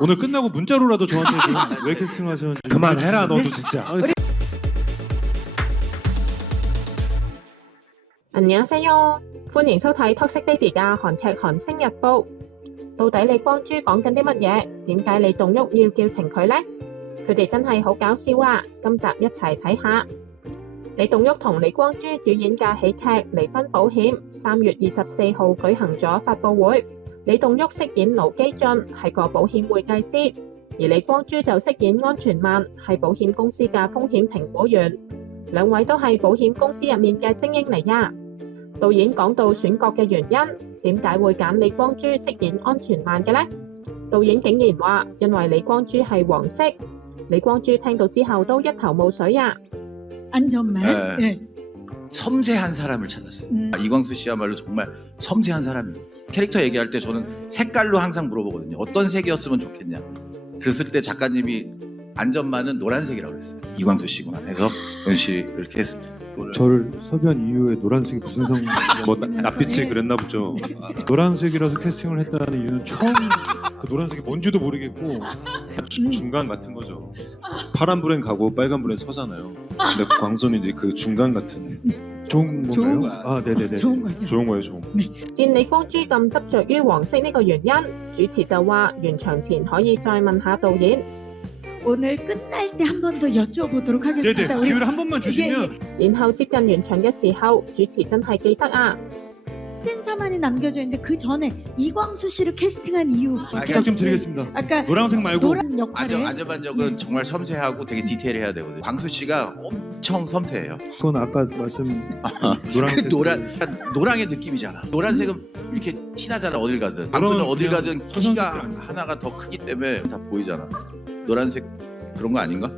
오늘 끝나고 문자로라도 저한테 좀 왜 캐스팅을 하셨는지 그만해라 너도 진짜. 안녕하세요，歡迎收睇 Toxic Baby 嘅韓劇《韓星日報》。到底李光洙講緊啲乜嘢？點解李棟旭要叫停佢呢？佢哋真係好搞笑啊！今集一齊睇下。李棟旭同李光洙主演嘅喜劇《離婚保險》3月24號舉行咗發佈會。李棟旭飾演盧基俊，係個保險會計師，而李光洙就飾演安全曼，係保險公司嘅風險評估員。兩位都係保險公司入面嘅精英嚟呀。導演講到選角嘅原因，點解會揀李光洙飾演安全曼嘅呢？導演竟然話因為李光洙係黃色。李光洙聽到之後都一頭霧水呀。 안전만. 네. 섬세한 사람을 찾았어요. 이광수 씨야말로 정말 섬세한 사람이에요. 캐릭터 얘기할 때 저는 색깔로 항상 물어보거든요. 어떤 색이었으면 좋겠냐. 그랬을 때 작가님이 안전만은 노란색이라고 그랬어요. 이광수 씨구나 해서 연씨 이렇게 했습니다. 저를 섭외한 이유에 노란색이 무슨 뭐 낯빛이 그랬나 보죠. 노란색이라서 캐스팅을 했다는 이유는 처음 그 노란색이 뭔지도 모르겠고 중간 같은 거죠. 파란불엔 가고 빨간불엔 서잖아요. 근데 광수는 이제 그 중간 같은. 좋은 좋은 건가요? 아, 네네네. 좋은 거죠. 좋은 거예요, 좋은 거. 見李光洙咁執着於黃色呢個原因，主持就話完場前可以再問下導演。 오늘 끝날 때 한 번 더 여쭤보도록 네네. 하겠습니다. 우리 기회를 한 번만 주시면 然後接近完場嘅時候，主持真係記得啊！ 센서만이 남겨져 있는데 그 전에 이광수 씨를 캐스팅한 이유 부탁 좀 드리겠습니다. 아까 노란색 말고 노란 역할에 안전만 역은 정말 섬세하고 되게 디테일해야 되거든요. 광수 씨가 엄청 섬세해요. 그건 아까 말씀 그 노란색 노랑의 느낌이잖아. 노란색은 이렇게 티나잖아 어딜 가든. 광수는 어딜 가든 키가 하나가 더 크기 때문에 다 보이잖아. 노란색 그런 거 아닌가?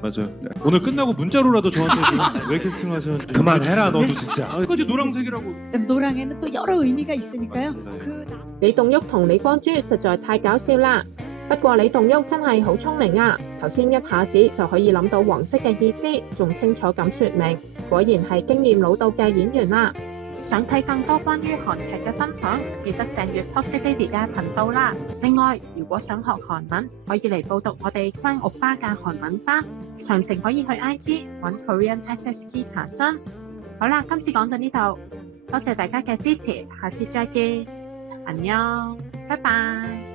맞아요. 오늘 끝나고 문자로라도 저한테 좀 왜 캐스팅을 하셨는지 그만해라 너도 진짜. 까지 노란색이라고 노랑에는 또 여러 의미가 있으니까요. 맞습니다. 그 李棟旭同李光洙實在太搞笑啦！不過李棟旭真係好聰明啊！頭先一下子就可以諗到黃色嘅意思，仲清楚咁説明，果然係經驗老道嘅演員啦！想睇更多關於韓劇嘅分享，記得訂閱 Toxic Baby 嘅頻道啦！另外，如果想學韓文，可以嚟報讀我哋 Flying Oppa 嘅韓文班，詳情可以去 IG 揾 Korean SSG 查詢。好啦，今次講到呢度，多謝大家嘅支持，下次再見，안녕，拜拜。